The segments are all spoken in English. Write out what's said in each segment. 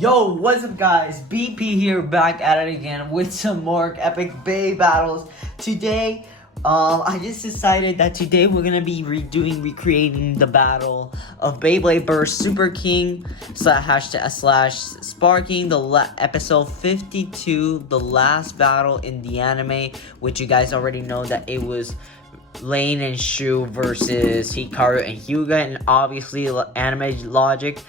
Yo, what's up guys? BP here, back at it again with some more epic Bay battles. Today, I just decided that today we're gonna be recreating the battle of Beyblade Burst Super King slash Sparking, episode 52, the last battle in the anime, which you guys already know that it was Lane and Shu versus Hikaru and Hyuga, and obviously anime logic,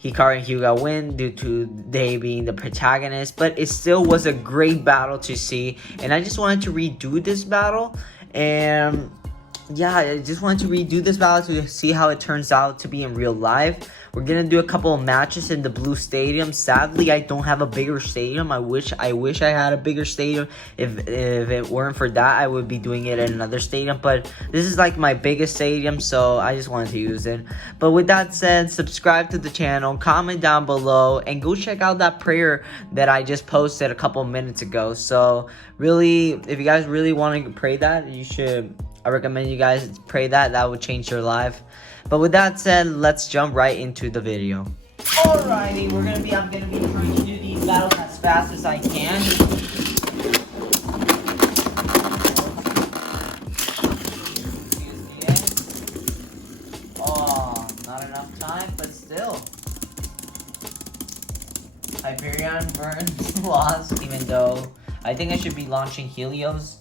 Hikaru and Hyuga win due to they being the protagonists, but it still was a great battle to see, and I just wanted to redo this battle, and yeah, I just wanted to redo this battle to see how it turns out to be in real life. We're gonna do a couple of matches in the blue stadium. Sadly, I don't have a bigger stadium. I wish I had a bigger stadium. If it weren't for that, I would be doing it in another stadium. But this is like my biggest stadium, so I just wanted to use it. But with that said, subscribe to the channel, comment down below, and go check out that prayer that I just posted a couple of minutes ago. So really, if you guys really want to pray that, you should. I recommend you guys pray that. That would change your life. But with that said, let's jump right into the video. Alrighty, I'm gonna be trying to do these battles as fast as I can. Oh, not enough time, but still. Hyperion burns lost, even though I think I should be launching Helios.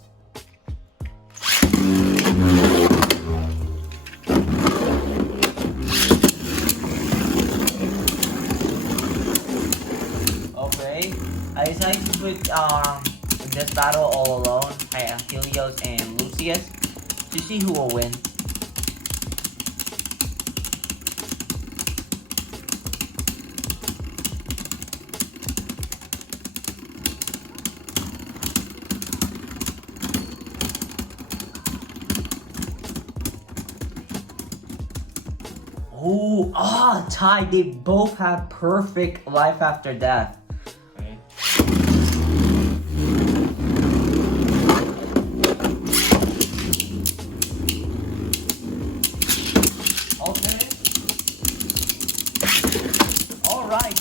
I decided to put this battle all alone. I have Helios and Lucius to see who will win. Tie. They both have perfect life after death.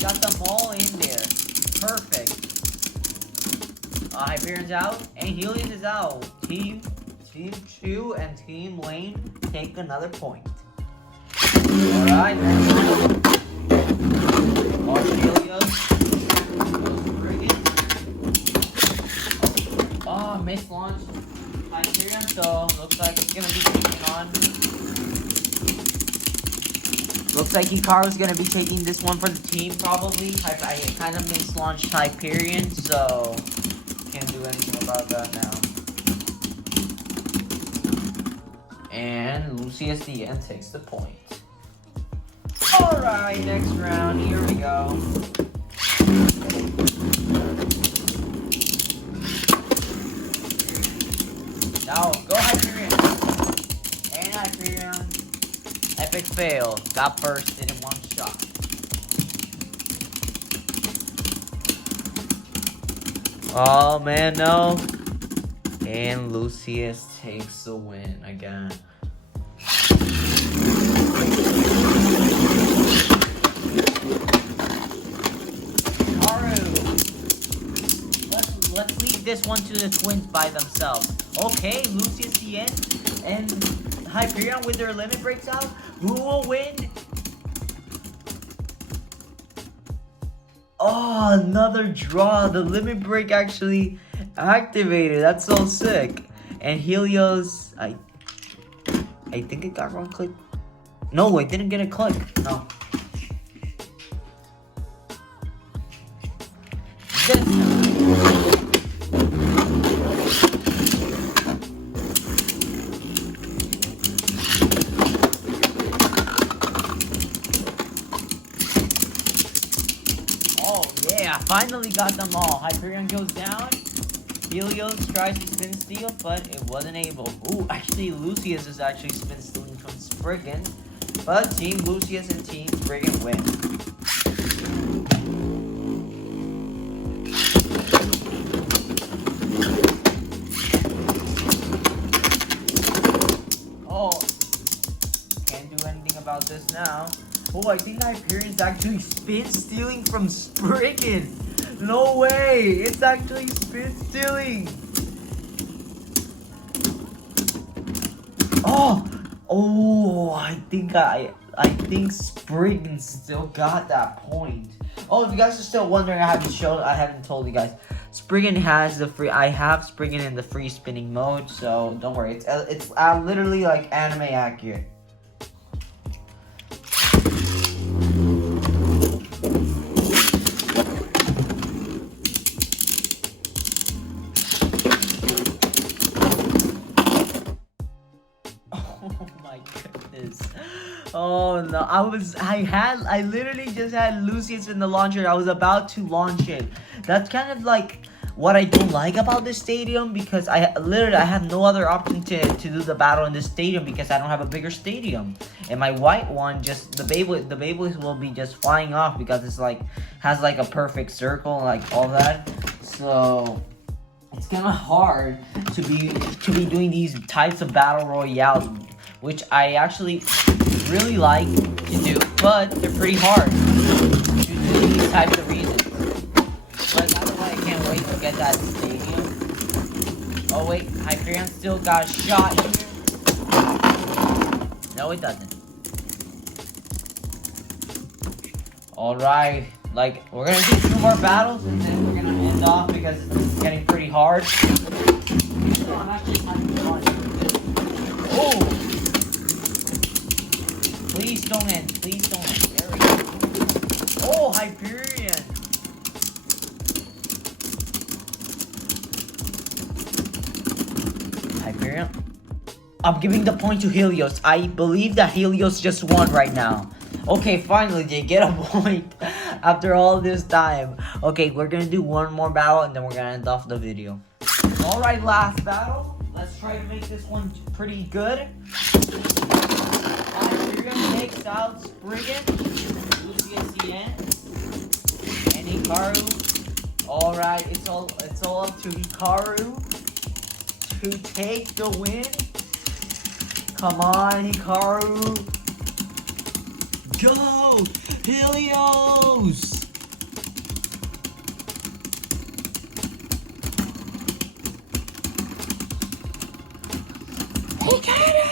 Got them all in there. Perfect. Hyperion's out and Helios is out. Team Shu and Team Lane take another point. Alright, watch Helios. Spriggan. Oh, missed launch. Hyperion, so looks like it's gonna be taking on. Looks like Hikaru's gonna be taking this one for the team, probably. I kind of mislaunched Hyperion, so can't do anything about that now. And Lucius the end takes the point. Alright, next round, here we go. Now, go Hyperion. And Hyperion. Epic fail. Got bursted in one shot. Oh man, no. And Lucius takes the win again. Let's leave this one to the twins by themselves. Okay, Lucius the end. And Hyperion with their limit breaks out. Who will win? Oh, another draw. The limit break actually activated. That's so sick. And Helios, I think it got wrong click. No, I didn't get a click. No. This time. Yeah, finally got them all. Hyperion goes down. Helios tries to spin steal, but it wasn't able. Ooh, actually, Lucius is actually spin stealing from Spriggan. But Team Lucius and Team Spriggan win. Oh, can't do anything about this now. Oh, I think Hyperion's actually spin stealing from Spriggan. No way! It's actually spin stealing. Oh! I think Spriggan still got that point. Oh, if you guys are still wondering, I haven't told you guys. Spriggan has the free. I have Spriggan in the free spinning mode, so don't worry. It's literally like anime accurate. Oh my goodness. Oh no, I literally just had Lucius in the launcher. I was about to launch it. That's kind of like what I don't like about this stadium, because I have no other option to do the battle in this stadium because I don't have a bigger stadium. And my white one, just the Beyblades will be just flying off because it's like has like a perfect circle and like all that. So it's kind of hard to be doing these types of battle royale, which I actually really like to do, but they're pretty hard due to these types of reasons. But that's why I can't wait to get that stadium. Oh wait, Hyperion still got a shot here. No, it doesn't. Alright, like, we're gonna do 2 more battles and then we're gonna end off because it's getting pretty hard. I'm actually having fun. Oh! Please don't end. Please don't end. There we go. Oh, Hyperion. Hyperion. I'm giving the point to Helios. I believe that Helios just won right now. Okay, finally, they get a point after all this time. Okay, we're gonna do 1 more battle and then we're gonna end off the video. Alright, last battle. Let's try to make this one pretty good. Hyperion takes out Spriggan, Lucius and Hikaru. Alright, it's all up to Hikaru to take the win. Come on, Hikaru. Go! Helios! He got it!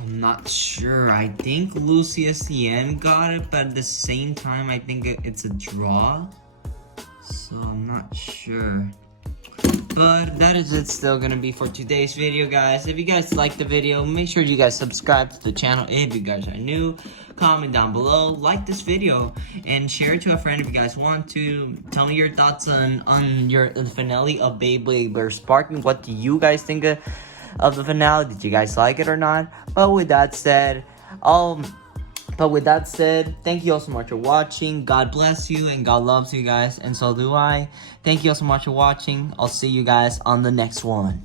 I'm not sure. I think Lucius got it, but at the same time, I think it's a draw. So I'm not sure. But that is it still gonna be for today's video, guys. If you guys liked the video, make sure you guys subscribe to the channel if you guys are new. Comment down below, like this video, and share it to a friend if you guys want to. Tell me your thoughts on the finale of Beyblade Burst Sparking. What do you guys think of the finale? Did you guys like it or not? But with that said, thank you all so much for watching. God bless you and God loves you guys, and so do I. Thank you all so much for watching. I'll see you guys on the next one.